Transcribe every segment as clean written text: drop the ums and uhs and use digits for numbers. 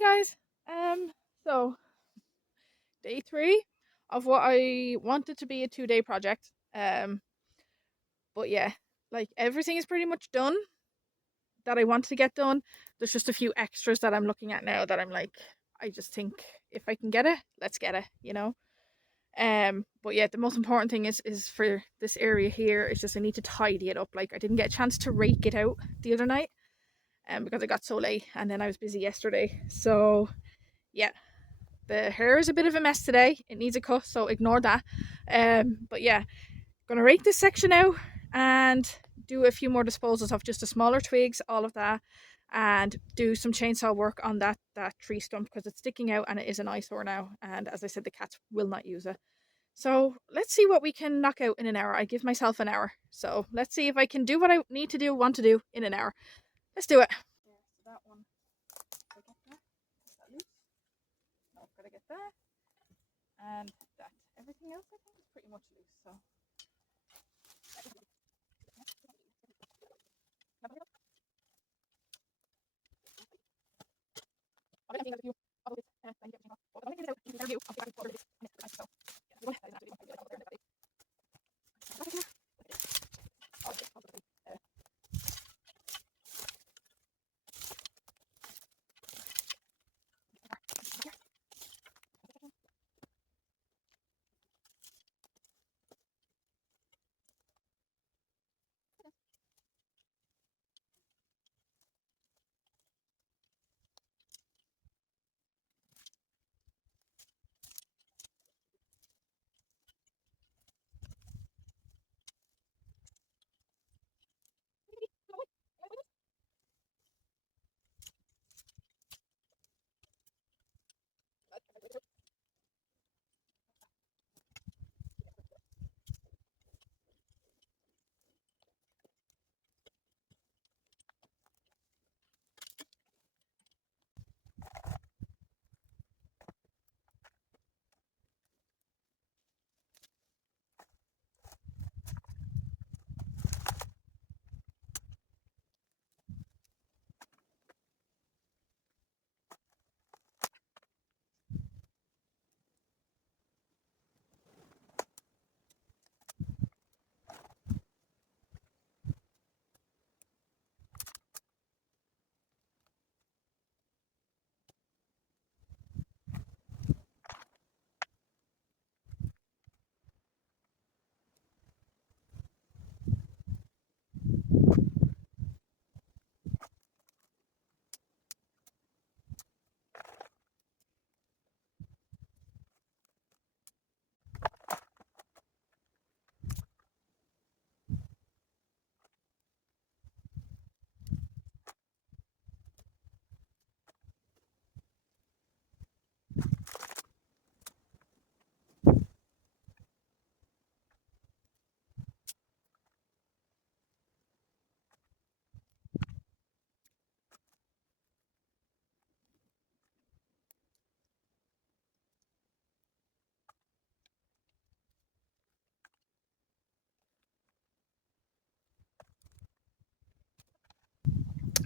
Guys, so day three of what I wanted to be a 2 day project. But yeah, like everything is pretty much done that I wanted to get done. There's just a few extras that I'm looking at now that I'm like, I just think if I can get it, let's get it. But yeah, the most important thing is for this area here is just I need to tidy it up. Like I didn't get a chance to rake it out the other night, because I got so late and then I was busy yesterday. So yeah, the hair is a bit of a mess today. It needs a cut, so ignore that. But yeah, gonna rake this section out and do a few more disposals of just the smaller twigs, all of that, and do some chainsaw work on that tree stump because it's sticking out and it is an eyesore now. And as I said, the cats will not use it. So let's see what we can knock out in an hour. I give myself an hour. So let's see if I can do what I need to do, want to do in an hour. Let's do it. Yeah, so that one. I get that. Is that loose? No, I've got to get that. And that. Everything else I think is pretty much loose. So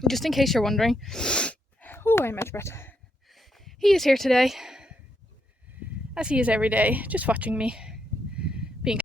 just in case you're wondering, oh, I'm out of breath. He is here today, as he is every day, just watching me being.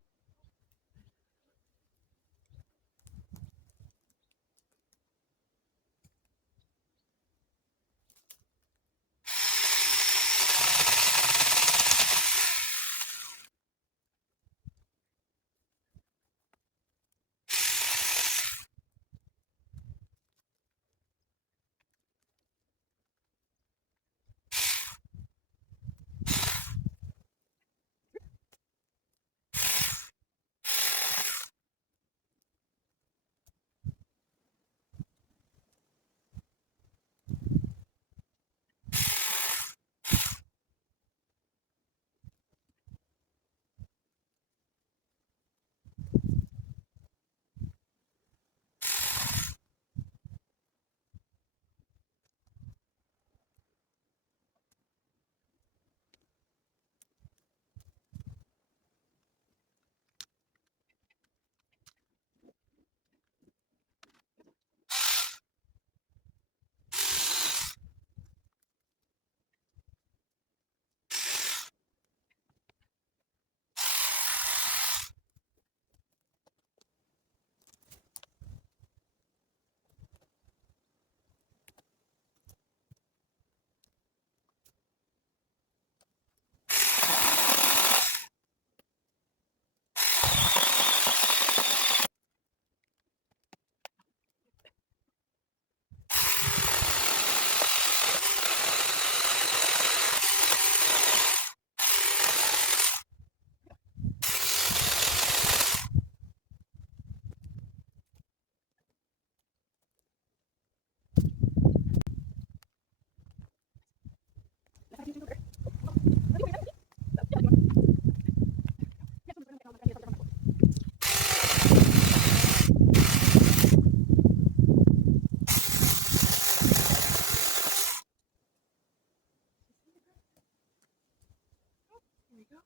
we go.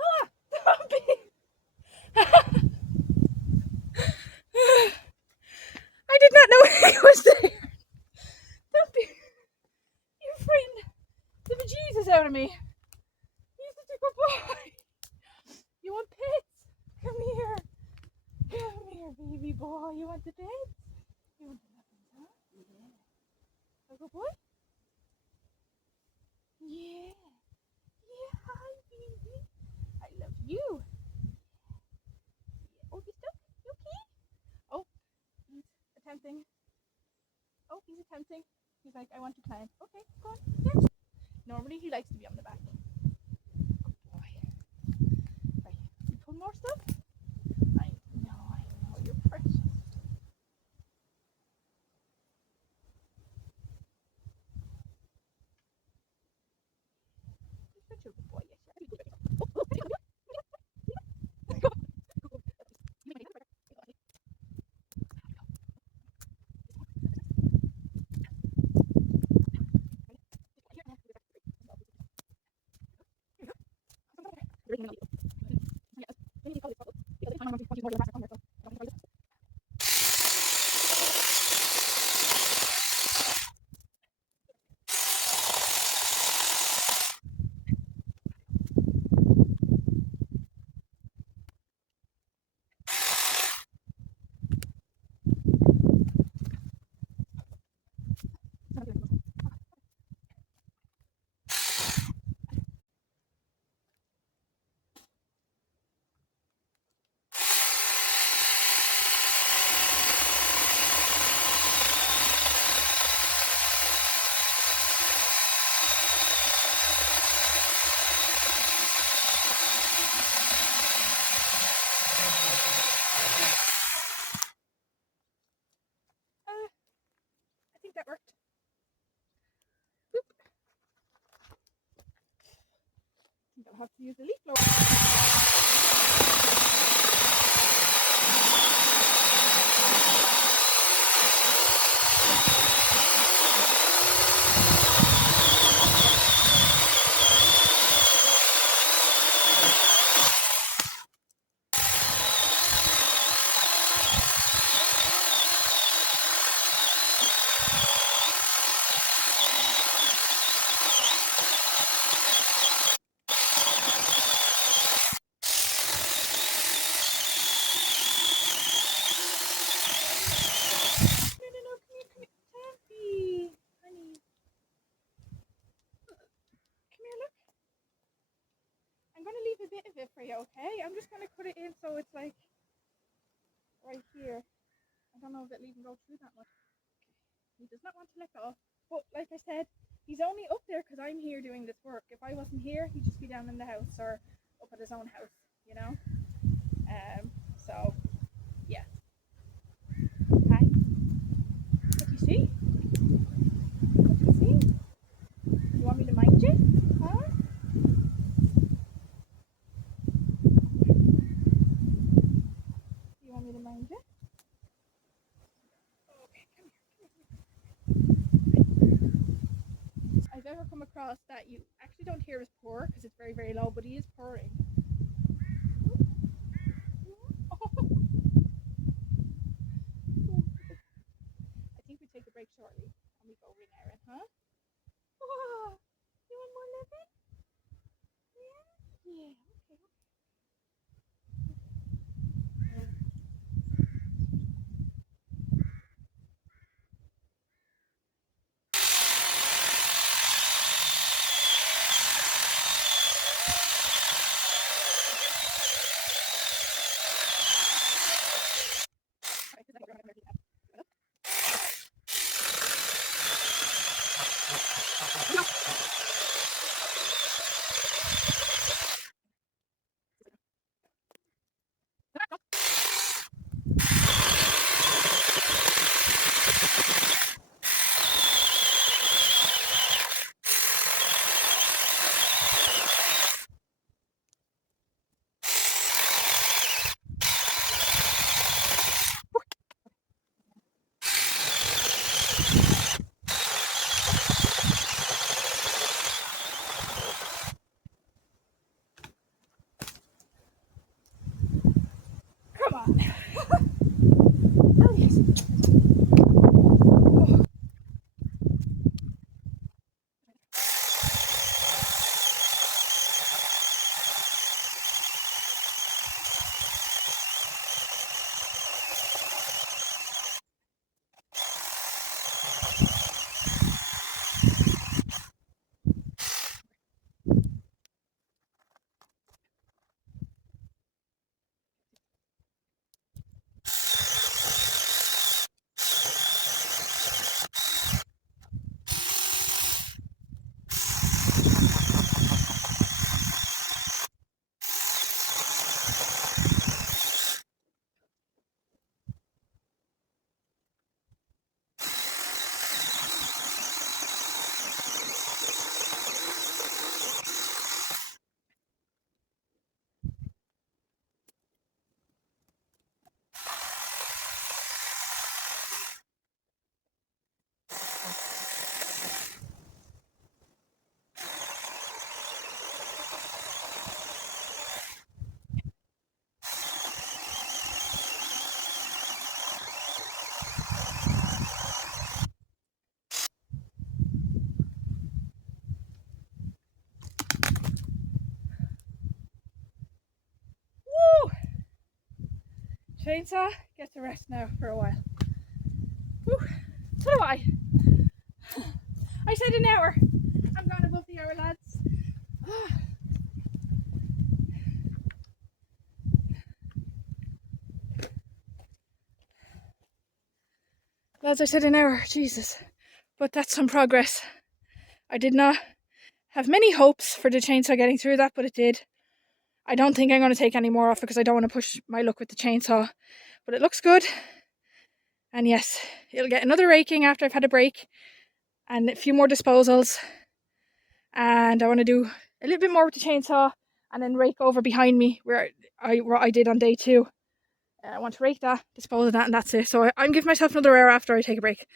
Ah! I did not know he was there. Dumpy, you frightened the bejesus out of me. You're such a good boy. You want pets? Come here. Come here, baby boy. You want the pets? You want the pets, huh? Yeah. A good boy? Yeah. Yeah, hi, baby. I love you. Yeah. Oh, you stuck? You okay? Oh, he's attempting. Oh, he's attempting. He's like, I want to climb. Okay, go on. Here. Normally he likes to be on the back. Good boy. Right. You pull more stuff? I know. You're precious. You're such a good boy. Yes, you are. I think that worked. Boop. I think I'll have to use the leaf blower. No, come here. Taffy. Honey. Come here, look. I'm going to leave a bit of it for you, okay? I'm just going to cut it in so it's like right here. I don't know if it'll even go through that much. He does not want to let go. But like I said, he's only up there because I'm here doing this work. If I wasn't here, he'd just be down in the house or up at his own house, you know? So, yeah. Hi. What do you see? What do you see? You want me to mind you? Huh? You want me to mind you? Okay, come here. I've ever come across that you actually don't hear his purr because it's very, very low, but he is purring. I think we take a break shortly and we go ring Erin, huh? Oh, you want more living? Yeah? Yeah, okay. chainsaw gets a rest now for a while. Whew. So do I. I said an hour. I'm going above the hour, lads. Lads, I said an hour. Jesus. But that's some progress. I did not have many hopes for the chainsaw getting through that, but it did. I don't think I'm going to take any more off because I don't want to push my luck with the chainsaw. But it looks good. And yes, it'll get another raking after I've had a break and a few more disposals. And I want to do a little bit more with the chainsaw and then rake over behind me where what I did on day 2. I want to rake that, dispose of that, and that's it. So I'm giving myself another hour after I take a break.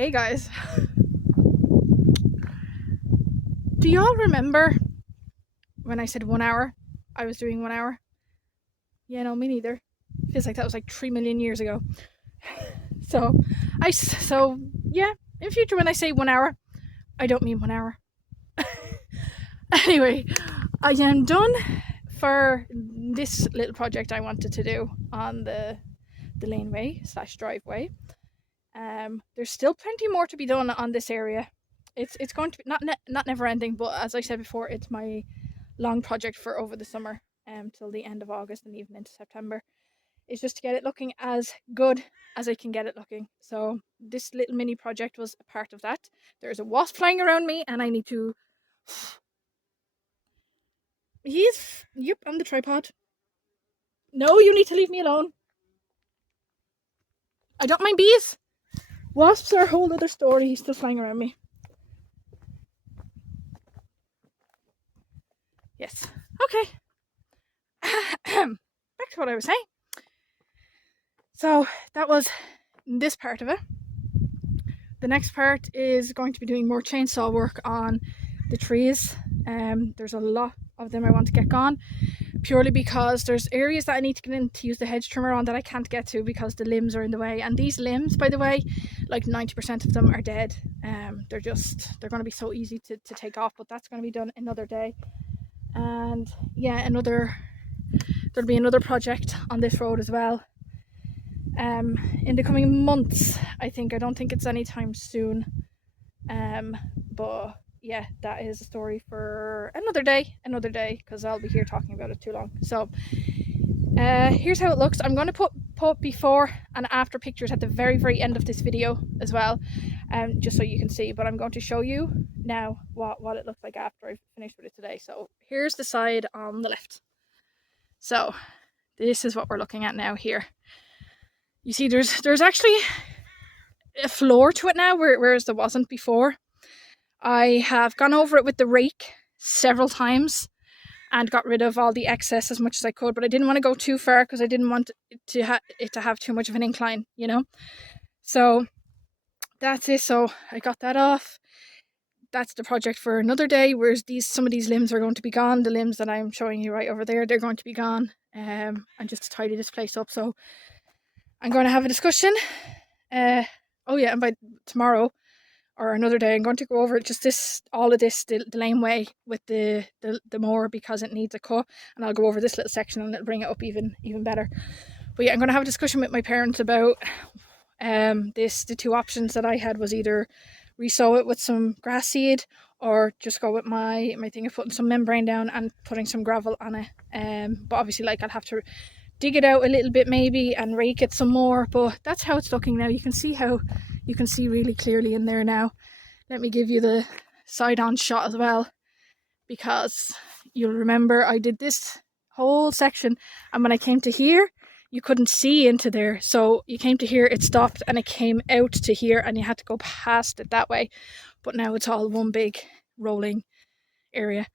Okay, guys. Do y'all remember when I said 1 hour? I was doing 1 hour. Yeah, no, me neither. Feels like that was like 3 million years ago. So yeah. In future, when I say 1 hour, I don't mean 1 hour. Anyway, I am done for this little project I wanted to do on the laneway / driveway. There's still plenty more to be done on this area. It's going to be not never ending, but as I said before, it's my long project for over the summer, till the end of August and even into September. It's just to get it looking as good as I can get it looking. So this little mini project was a part of that. There's a wasp flying around me, and I need to. He's yep on the tripod. No, you need to leave me alone. I don't mind bees. Wasps are a whole other story. He's still flying around me. Yes. Okay. Back to what I was saying. So that was this part of it. The next part is going to be doing more chainsaw work on the trees. There's a lot of them I want to get gone, purely because there's areas that I need to get in to use the hedge trimmer on that I can't get to because the limbs are in the way. And these limbs, by the way, like 90% of them are dead. They're going to be so easy to take off, but that's going to be done another day. And yeah, there'll be another project on this road as well. In the coming months, I don't think it's anytime soon. But yeah, that is a story for another day, because I'll be here talking about it too long. So here's how it looks. I'm going to put before and after pictures at the very end of this video as well, just so you can see. But I'm going to show you now what it looks like after I've finished with it today. So here's the side on the left. So this is what we're looking at now here. You see there's actually a floor to it now, whereas there wasn't before. I have gone over it with the rake several times and got rid of all the excess as much as I could, but I didn't want to go too far because I didn't want it to have too much of an incline, you know. So that's it. So I got that off. That's the project for another day, whereas some of these limbs are going to be gone. The limbs that I'm showing you right over there, they're going to be gone. And just to tidy this place up. So I'm going to have a discussion. Oh yeah, and by tomorrow or another day, I'm going to go over just all of this, the laneway with the mower, because it needs a cut, and I'll go over this little section and it'll bring it up even better. But yeah, I'm going to have a discussion with my parents about the two options that I had was either resow it with some grass seed or just go with my thing of putting some membrane down and putting some gravel on it. But obviously, like, I'll have to dig it out a little bit maybe and rake it some more, but that's how it's looking now. You can see really clearly in there now. Let me give you the side on shot as well, because you'll remember I did this whole section, and when I came to here you couldn't see into there, so you came to here, it stopped and it came out to here and you had to go past it that way. But now it's all one big rolling area.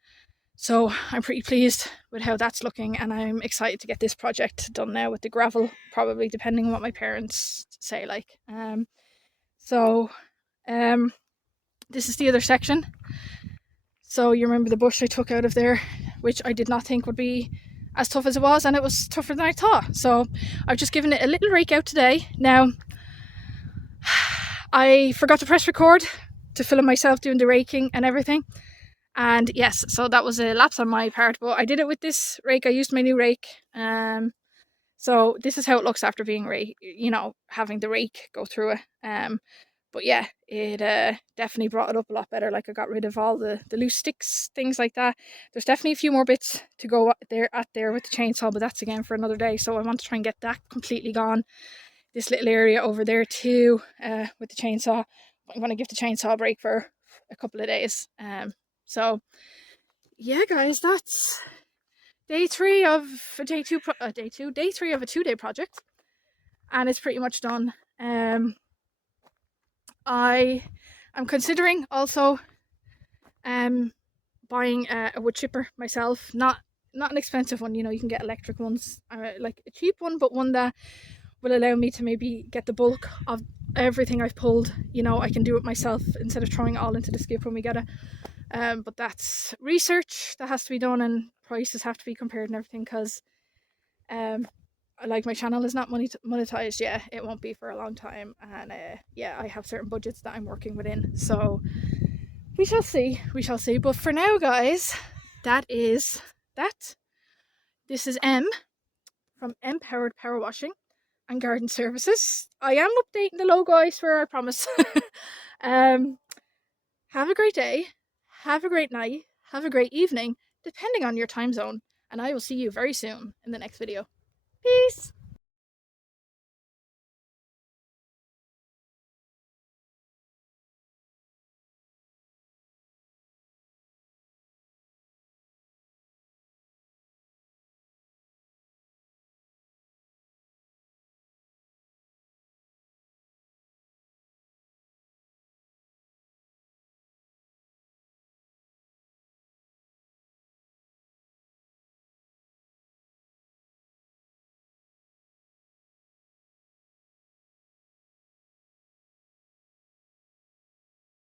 So I'm pretty pleased with how that's looking, and I'm excited to get this project done now with the gravel, probably, depending on what my parents say. This is the other section. So you remember the bush I took out of there, which I did not think would be as tough as it was, and it was tougher than I thought. So I've just given it a little rake out today. Now, I forgot to press record to film myself doing the raking and everything. And yes, so that was a lapse on my part, but I did it with this rake. I used my new rake. So this is how it looks after being having the rake go through it. But yeah, it definitely brought it up a lot better. Like, I got rid of all the loose sticks, things like that. There's definitely a few more bits to go there with the chainsaw, but that's again for another day. So I want to try and get that completely gone. This little area over there too, with the chainsaw. I'm going to give the chainsaw a break for a couple of days. So yeah, guys, that's day three of a 2-day project, and it's pretty much done. I am considering also buying a wood chipper myself. Not an expensive one, you can get electric ones, like a cheap one, but one that will allow me to maybe get the bulk of everything I've pulled, you know, I can do it myself instead of throwing it all into the skip when we get it. But that's research that has to be done, and prices have to be compared and everything, because like my channel is not monetized yet. It won't be for a long time, and yeah, I have certain budgets that I'm working within. So we shall see. We shall see. But for now, guys, that is that. This is M from Empowered Power Washing and Garden Services. I am updating the logo, I swear, I promise. um, have a great day. Have a great night. Have a great evening, depending on your time zone. And I will see you very soon in the next video. Peace!